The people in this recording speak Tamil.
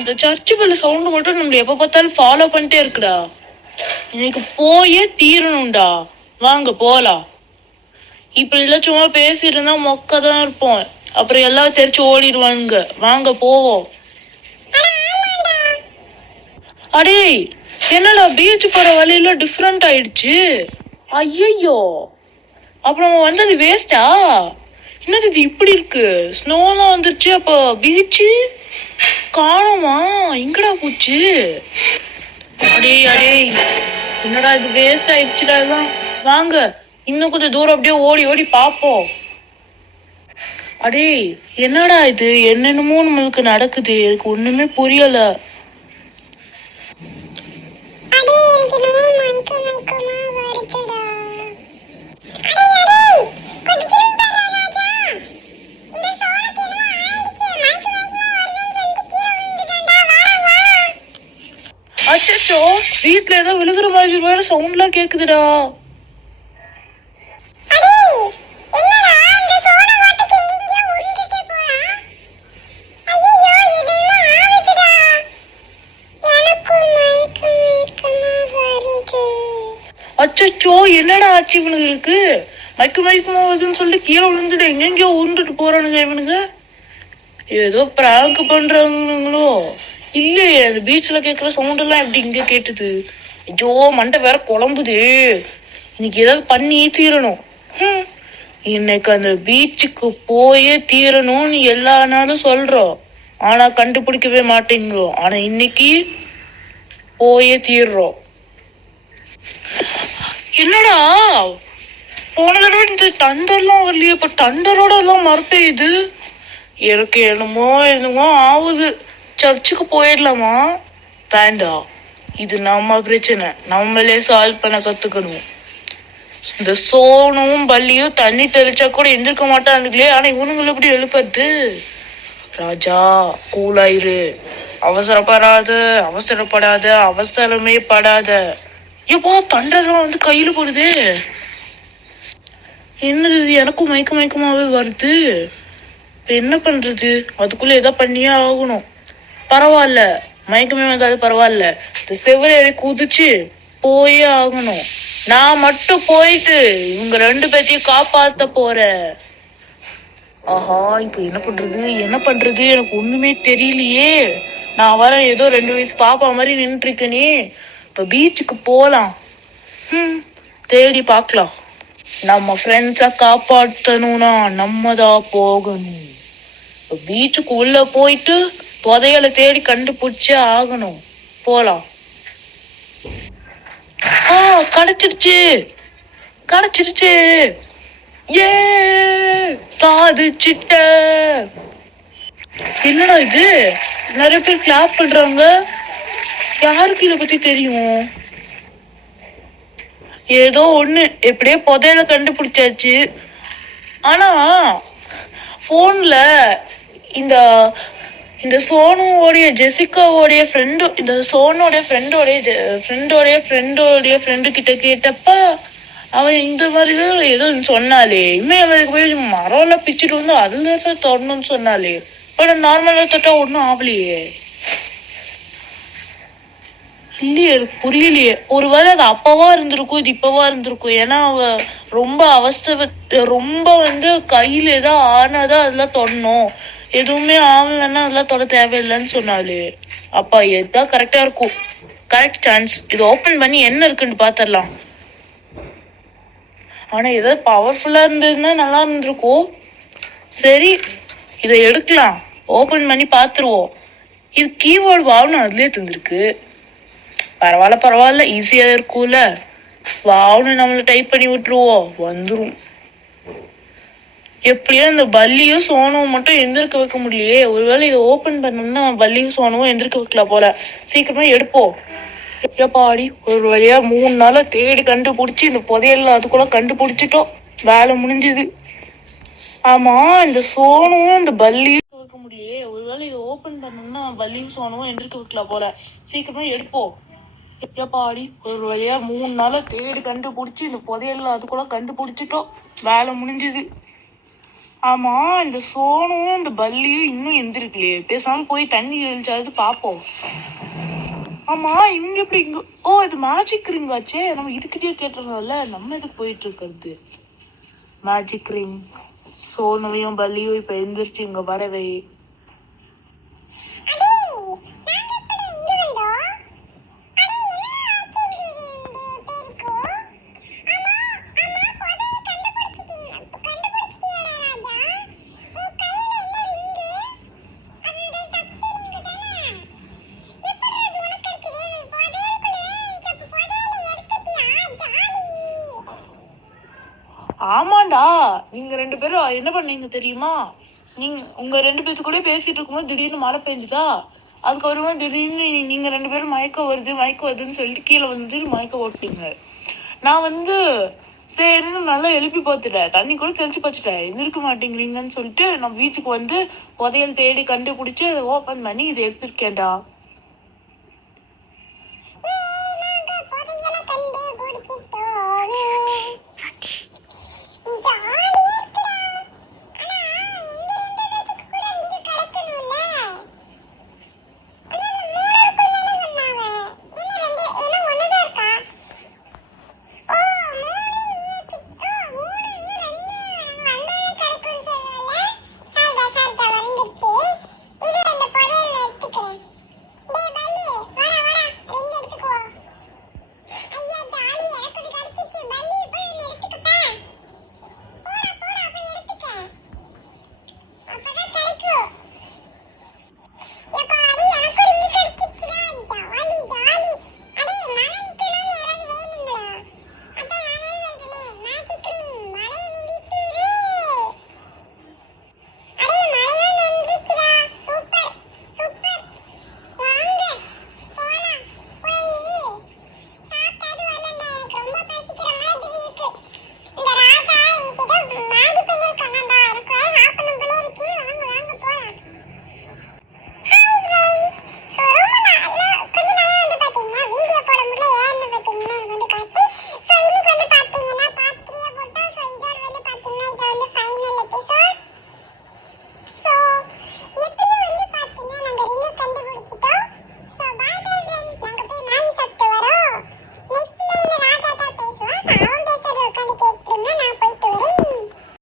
இந்த சர்ச்சு பெல் சவுண்ட் மட்டும் நம்மள எப்ப பார்த்தாலும் ஃபாலோ பண்ணிட்டே இருக்குடா. எனக்கு போயே தீரணும்டா. வாங்க போலாம். இப்ப இல்ல சும்மா பேசிட்டு இருந்தா மொக்க தான் இருப்போம். அப்புறம் எல்லாம் தெரிச்சு ஓடிடுவாங்க. வாங்க போவோம். அடே என்னடா பீச் போற வழியில டிஃப்ரெண்ட் ஆயிடுச்சு. ஐயோ அப்புறம் வந்தது வேஸ்டா? என்னது இது இப்படி இருக்கு? ஸ்னோலாம் வந்துருச்சு. அப்ப பீச்சு காணோமா? எங்கடா போச்சு? அடே அடே என்னடா இது வேஸ்ட் ஆயிடுச்சுடா. வாங்க இன்னும் கொஞ்சம் தூரம் அப்படியே ஓடி ஓடி பாப்போம். அடே என்னடா இது? என்னென்னமோ நம்மளுக்கு நடக்குது. எனக்கு ஒண்ணுமே புரியல. அச்சோ வீட்டுல ஏதோ விழுகிற மாதிரி வேற சவுண்ட்லாம் கேக்குதுடா. அச்சோ என்னடா ஆச்சு இவனுக்கு? மயக்கமா வருதுன்னு சொல்லிட்டு கீழே விழுந்துட்டு எங்கெங்கயோ உருண்டுட்டு போறானுங்க இவனுங்க. ஏதோ பிராங்க் பண்றாங்களோ இல்லையே. அந்த பீச்ல கேக்குற சவுண்ட் எல்லாம் எப்படி இங்க கேட்டுது? ஐயோ மண்டை வேற குழம்புது. இன்னைக்கு ஏதாவது பண்ணி தீரணும். இன்னைக்கு அந்த பீச்சுக்கு போயே தீரணும்னு எல்லா நாளும் சொல்றோம். ஆனா கண்டுபிடிக்கவே மாட்டேங்கிறோம். ஆனா இன்னைக்கு போயே தீர்றோம். என்னடா போன தடவை இந்த தண்டர்லாம் வரலையே. இப்ப தண்டரோட எல்லாம் மழை பெய்யுது. எனக்கு என்னமோ ஆகுது. சர்ச்சுக்கு போயிடலாமா? வேண்டாம். இது நம்ம பிரச்சனை. நம்மளே சால்வ் பண்ண கத்துக்கணும். இந்த சோனும் பல்லியும் தண்ணி தெளிச்சா கூட எந்திருக்க மாட்டானுங்களே. ஆனா இவனுங்களை எப்படி எழுப்பது? ராஜா கூலாயிரு. அவசரப்படாத. அவசரமே படாத. எப்போ தண்டெல்லாம் வந்து கையில போடுது. என்னது எனக்கும் மயக்கமாவே வருது. என்ன பண்றது? அதுக்குள்ள ஏதோ பண்ணியே ஆகணும். பரவாயில்ல மயக்கமே வந்தாலும் பரவாயில்ல. இந்த செவ்வரேறி குதிச்சு போயே ஆகணும். நான் மட்டும் போயிட்டு இவங்க 2 பேத்தையும் காப்பாத்த போறேன். ஆஹா இப்ப என்ன பண்றது எனக்கு ஒண்ணுமே தெரியலையே. நான் வர ஏதோ 2 வயசு பாப்பா மாதிரி நின்று இருக்கனே. இப்ப பீச்சுக்கு போலாம். தேடி பார்க்கலாம். நம்ம ஃப்ரெண்ட்ஸ காப்பாற்றணும்னா நம்ம தான் போகணும். பீச்சுக்கு உள்ள போயிட்டு புதையலை தேடி கண்டுபிடிச்சே ஆகணும். போலாம். கிடைச்சிருச்சு. ஏ சாதிச்சிட்ட. என்னடா இது? நிறைய பேர் கிளாப் பண்றாங்க. யாருக்கு இத பத்தி தெரியும்? ஏதோ ஒண்ணு எப்படியே புதையல கண்டுபிடிச்சாச்சு. ஆனா போன்ல இந்த இந்த சோனுவோடைய ஜெசிகாவோடைய ஃப்ரெண்டு, இந்த சோனோடைய ஃப்ரெண்டு கிட்ட கேட்டப்ப அவன் இந்த மாதிரிதான் ஏதோ சொன்னாலே. இனிமே அவருக்கு போய் மரம் எல்லாம் பிச்சுட்டு வந்து அதுல தான் தொடணும்னு சொன்னாலே. இப்ப நார்மலா தொட்டா ஒன்னும் ஆகலையே. இல்லையே புரியலையே. ஒருவேளை அது அப்பவா இருந்திருக்கும், இது இப்பவா இருந்திருக்கும். ஏன்னா அவ ரொம்ப வந்து கையில ஏதோ ஆனாதான் அதெல்லாம் தொடணும். எதுவுமே ஆகலன்னா அதெல்லாம் தொட தேவையில்லைன்னு சொன்னாலே. அப்பா எதுதான் கரெக்டா இருக்கும். Correct chance. இது ஓபன் பண்ணி என்ன இருக்குன்னு பாத்திரலாம். ஆனா ஏதாவது பவர்ஃபுல்லா இருந்ததுன்னா நல்லா இருந்திருக்கும். சரி இதை எடுக்கலாம். ஓபன் பண்ணி பாத்துருவோம். இது கீபோர்டு வாவணும் அதுலயே தந்துருக்கு. பரவாயில்ல ஈஸியா இருக்கும்ல. வாவனு நம்மள டைப் பண்ணி விட்டுருவோம். வந்துரும். எப்படியோ இந்த பல்லியும் சோனவும் மட்டும் எந்திருக்க வைக்க முடியலையே. ஒருவேளை இதை ஓபன் பண்ணோம்னா பல்லியும் சோனவும் எந்திருக்க வைக்கலாம் போல. சீக்கிரமா எடுப்போம். எப்பாடி ஒரு வழியா 3 நாளா தேடி கண்டுபிடிச்சு இந்த புதையல்ல அதுக்குள்ள கண்டுபிடிச்சிட்டோம். வேலை முடிஞ்சது. ஆமா இந்த சோனவும் இந்த பல்லியும் வைக்க முடியலையே. ஒருவேளை இதை ஓபன் பண்ணோம்னா பல்லியும் சோனவும் எந்திருக்க வைக்கலாம் போல. சீக்கிரமா எடுப்போம். எப்பாடி ஒரு வழியா 3 நாளா தேடி கண்டுபிடிச்சு இந்த புதையல்ல அதுக்குள்ள கண்டுபிடிச்சிட்டோம். வேலை முடிஞ்சது. ஆமா, இந்த சோனும் இந்த பல்லியும் இன்னும் எந்திருக்கலையே. பேசாம போய் தண்ணி தெளிச்சாவது பாப்போம். ஆமா, இவங்க எப்படி இங்க? ஓ, இது மேஜிக் ரிங் ஆச்சே. நம்ம இதுக்கிட்டே கேட்டுறோம்ல, நம்ம எதுக்கு போயிட்டு இருக்கிறது? Magic ring. சோனுவையும் பல்லியும் இப்ப எந்திரிச்சு இங்க வரவை. ஆமாண்டா, நீங்க 2 பேரும் என்ன பண்ணீங்க தெரியுமா? உங்க 2 பேத்துக்குள்ளே பேசிட்டு இருக்கும்போது திடீர்னு மழை பெஞ்சுதா. அதுக்கப்புறமா திடீர்னு நீங்க 2 பேரும் மயக்கம் வருதுன்னு சொல்லிட்டு கீழே வந்து மயக்கம் ஓட்டிங்க. நான் வந்து சரின்னு நல்லா எழுப்பி பார்த்துட்டேன், தண்ணி கூட தெளிச்சு பார்த்துட்டேன். எந்திருக்க மாட்டேங்கிறீங்கன்னு சொல்லிட்டு நான் பீச்சுக்கு வந்து புதையல் தேடி கண்டுபிடிச்சு அதை ஓப்பன் பண்ணி இதை எடுத்திருக்கேன்டா.